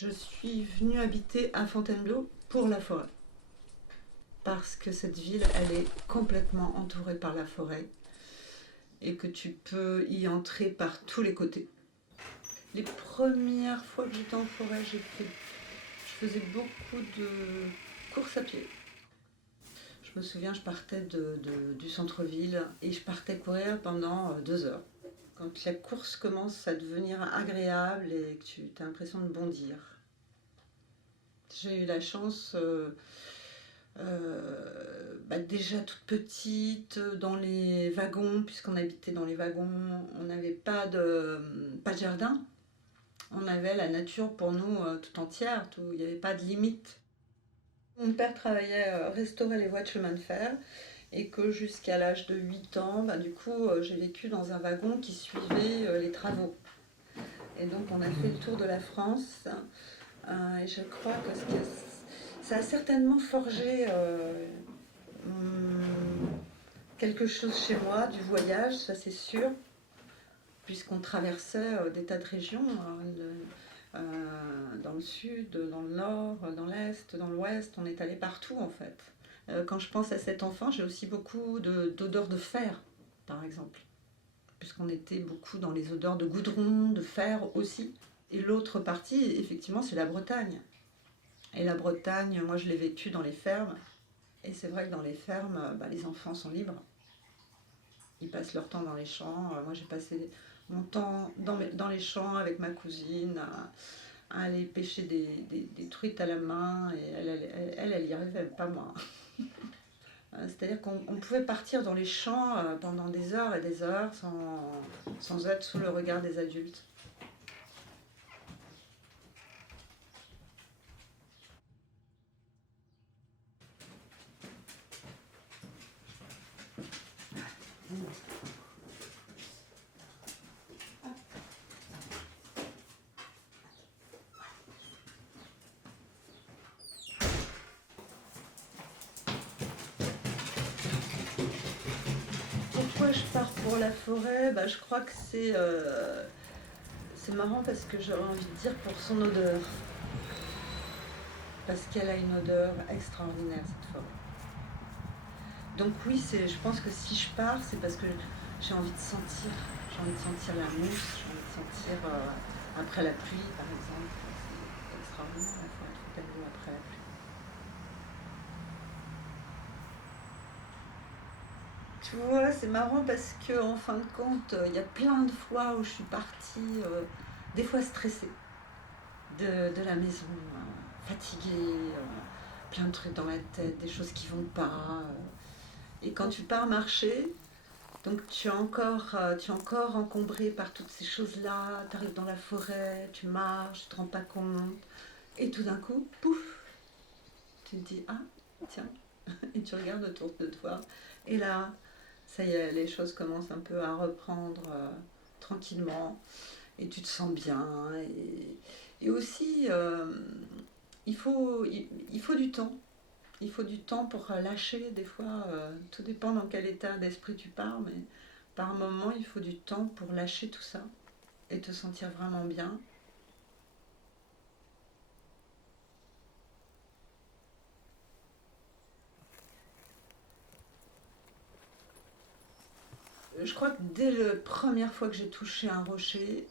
Je suis venue habiter à Fontainebleau pour la forêt. Parce que cette ville, elle est complètement entourée par la forêt et que tu peux y entrer par tous les côtés. Les premières fois que j'étais en forêt, je faisais beaucoup de courses à pied. Je me souviens, je partais du centre-ville et je partais courir pendant 2 heures. Quand la course commence à devenir agréable et que tu as l'impression de bondir. J'ai eu la chance, déjà toute petite, dans les wagons, puisqu'on habitait dans les wagons, on n'avait pas de jardin. On avait la nature pour nous tout entière, il n'y avait pas de limite. Mon père travaillait, restaurait les voies de chemin de fer et que jusqu'à l'âge de 8 ans, j'ai vécu dans un wagon qui suivait les travaux. Et donc on a fait le tour de la France et je crois que ça a certainement forgé quelque chose chez moi, du voyage, ça c'est sûr, puisqu'on traversait des tas de régions, dans le sud, dans le nord, dans l'est, dans l'ouest, on est allé partout en fait. Quand je pense à cet enfant, j'ai aussi beaucoup d'odeurs de fer, par exemple, puisqu'on était beaucoup dans les odeurs de goudron, de fer aussi. Et l'autre partie, effectivement, c'est la Bretagne. Et la Bretagne, moi je l'ai vécue dans les fermes. Et c'est vrai que dans les fermes, les enfants sont libres. Ils passent leur temps dans les champs. Moi j'ai passé mon temps dans les champs avec ma cousine, à aller pêcher des truites à la main. Et elle y arrivait, pas moi. C'est-à-dire qu'on pouvait partir dans les champs pendant des heures et des heures sans être sous le regard des adultes. Pourquoi je pars pour la forêt? Je crois que c'est marrant parce que j'aurais envie de dire pour son odeur. Parce qu'elle a une odeur extraordinaire, cette forêt. Donc oui, je pense que si je pars, c'est parce que j'ai envie de sentir. J'ai envie de sentir la mousse, j'ai envie de sentir après la pluie, par exemple. C'est extraordinaire la forêt de Fontainebleau après la pluie. Tu vois, c'est marrant parce que en fin de compte, il y a plein de fois où je suis partie, des fois stressée de la maison, fatiguée, plein de trucs dans la tête, des choses qui vont pas. Et quand tu pars marcher, donc tu es encore encombré par toutes ces choses-là, tu arrives dans la forêt, tu marches, tu te rends pas compte, et tout d'un coup, pouf, tu te dis, ah, tiens, et tu regardes autour de toi, et là, ça y est, les choses commencent un peu à reprendre tranquillement, et tu te sens bien, et aussi, il faut du temps. Il faut du temps pour lâcher, des fois, tout dépend dans quel état d'esprit tu pars, mais par moment, il faut du temps pour lâcher tout ça et te sentir vraiment bien. Je crois que dès la première fois que j'ai touché un rocher,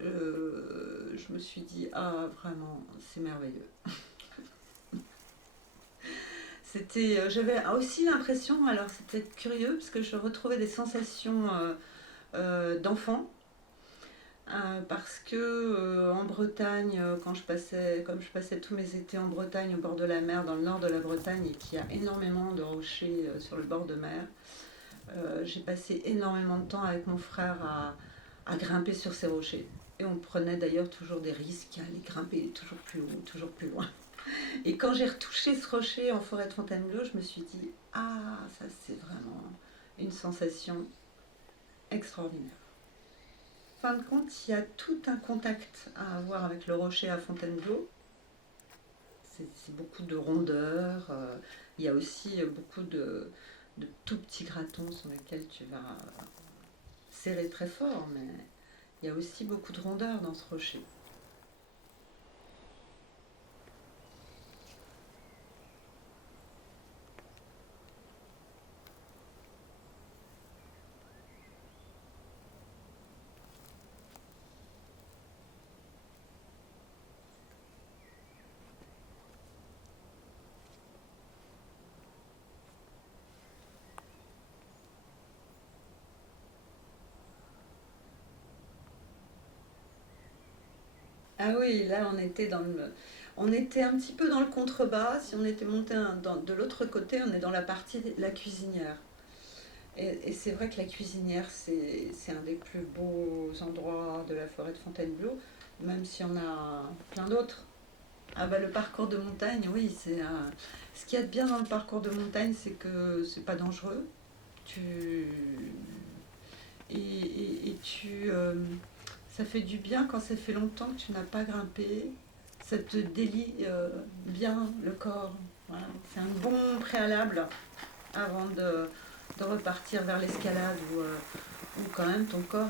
je me suis dit, ah, vraiment, c'est merveilleux. J'avais aussi l'impression, alors c'était curieux, parce que je retrouvais des sensations d'enfant. Parce que en Bretagne, comme je passais tous mes étés en Bretagne, au bord de la mer, dans le nord de la Bretagne, et qu'il y a énormément de rochers sur le bord de mer, j'ai passé énormément de temps avec mon frère à grimper sur ces rochers. Et on prenait d'ailleurs toujours des risques à aller grimper toujours plus haut, toujours plus loin. Et quand j'ai retouché ce rocher en forêt de Fontainebleau, je me suis dit, ah, ça c'est vraiment une sensation extraordinaire. En fin de compte, il y a tout un contact à avoir avec le rocher à Fontainebleau. C'est beaucoup de rondeur. Il y a aussi beaucoup de tout petits gratons sur lesquels tu vas serrer très fort, mais il y a aussi beaucoup de rondeur dans ce rocher. Ah oui, là on était un petit peu dans le contrebas. Si on était monté de l'autre côté, on est dans la partie de la cuisinière. Et c'est vrai que la cuisinière, c'est un des plus beaux endroits de la forêt de Fontainebleau, même si on a plein d'autres. Ah bah le parcours de montagne, oui, ce qu'il y a de bien dans le parcours de montagne, c'est que c'est pas dangereux. Tu et tu ça fait du bien quand ça fait longtemps que tu n'as pas grimpé. Ça te délie bien le corps. Voilà. C'est un bon préalable avant de repartir vers l'escalade où quand même ton corps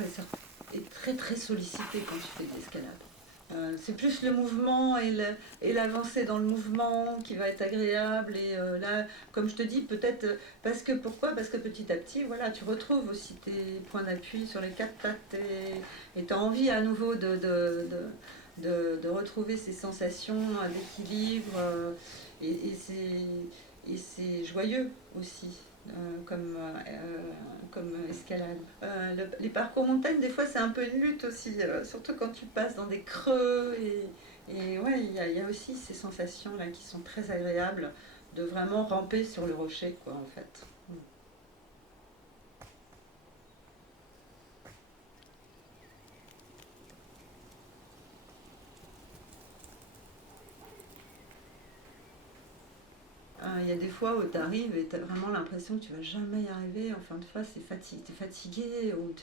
est très très sollicité quand tu fais de l'escalade. C'est plus le mouvement et l'avancée dans le mouvement qui va être agréable. Et là, comme je te dis, peut-être parce que pourquoi? Parce que petit à petit, voilà, tu retrouves aussi tes points d'appui sur les quatre pattes et tu as envie à nouveau de retrouver ces sensations d'équilibre et c'est joyeux aussi. Comme escalade. Les parcours montagne, des fois, c'est un peu une lutte aussi, surtout quand tu passes dans des creux. Et ouais, il y a aussi ces sensations-là qui sont très agréables de vraiment ramper sur le rocher, quoi, en fait. Il y a des fois où tu arrives et tu as vraiment l'impression que tu vas jamais y arriver. En fin de fois, t'es fatigué ou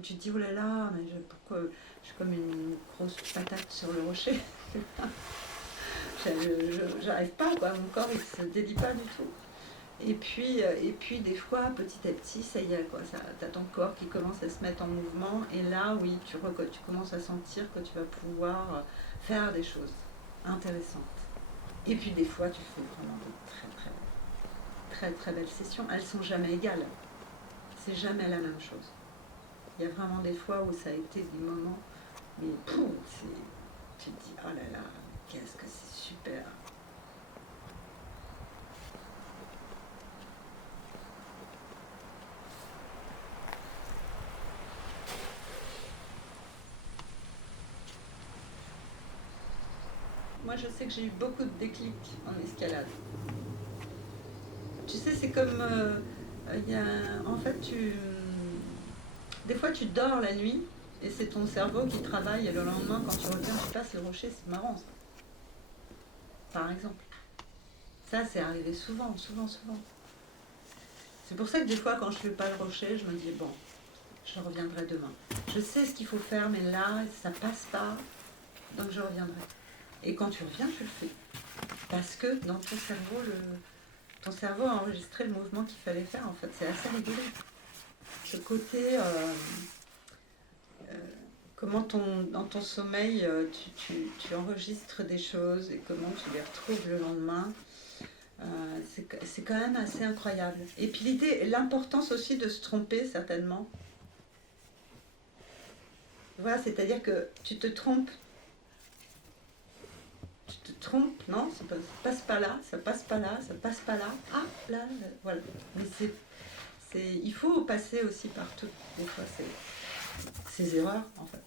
tu te dis oh là là, mais pourquoi je suis comme une grosse patate sur le rocher. J'arrive pas, quoi. Mon corps il se dédie pas du tout. Et puis des fois, petit à petit, ça y est, quoi. T'as ton corps qui commence à se mettre en mouvement. Et là, oui, tu commences à sentir que tu vas pouvoir faire des choses intéressantes. Et puis des fois, tu fais vraiment de très très belles sessions. Elles sont jamais égales. C'est jamais la même chose. Il y a vraiment des fois où ça a été des moments, mais pouf, tu te dis, oh là là, qu'est-ce que c'est super. Moi, je sais que j'ai eu beaucoup de déclics en escalade. Tu sais, c'est comme. En fait, des fois, tu dors la nuit et c'est ton cerveau qui travaille. Et le lendemain, quand tu reviens, tu passes le rocher, c'est marrant, ça. Par exemple. Ça, c'est arrivé souvent, souvent, souvent. C'est pour ça que des fois, quand je ne fais pas le rocher, je me dis, bon, je reviendrai demain. Je sais ce qu'il faut faire, mais là, ça passe pas, donc je reviendrai. Et quand tu reviens, tu le fais. Parce que dans ton cerveau a enregistré le mouvement qu'il fallait faire, en fait. C'est assez rigolo. Ce côté, euh, comment dans ton sommeil, tu enregistres des choses et comment tu les retrouves le lendemain. C'est quand même assez incroyable. Et puis l'importance aussi de se tromper, certainement. Voilà, c'est-à-dire que tu te trompes, non, ça passe pas là, ça passe pas là, ça passe pas là. Ah, là, voilà. Mais il faut passer aussi par toutes, des fois, ces erreurs, en fait.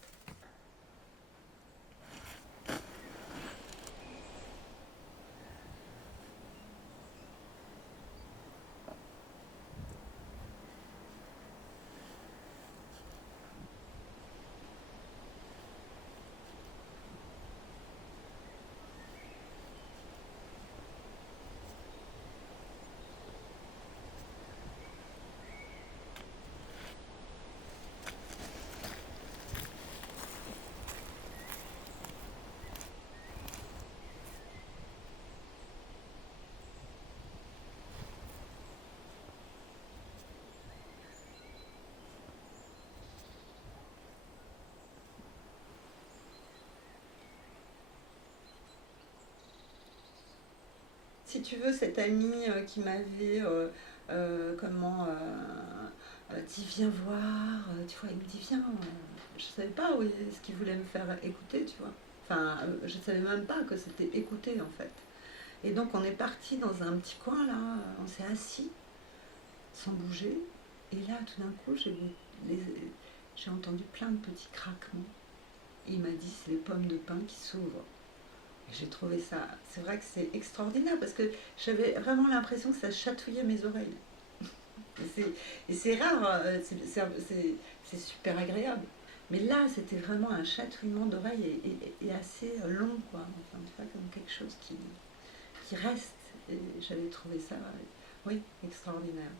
Si tu veux, cet ami qui m'avait dit viens voir, tu vois, il me dit viens, je savais pas ce qu'il voulait me faire écouter, tu vois. Enfin, je savais même pas que c'était écouter en fait. Et donc on est parti dans un petit coin là, on s'est assis sans bouger. Et là, tout d'un coup, les- j'ai entendu plein de petits craquements. Il m'a dit c'est les pommes de pin qui s'ouvrent. Et j'ai trouvé ça, c'est vrai que c'est extraordinaire parce que j'avais vraiment l'impression que ça chatouillait mes oreilles. Et c'est rare, c'est super agréable. Mais là, c'était vraiment un chatouillement d'oreilles et assez long, quoi. Enfin, tu vois, comme quelque chose qui reste. Et j'avais trouvé ça, oui, extraordinaire.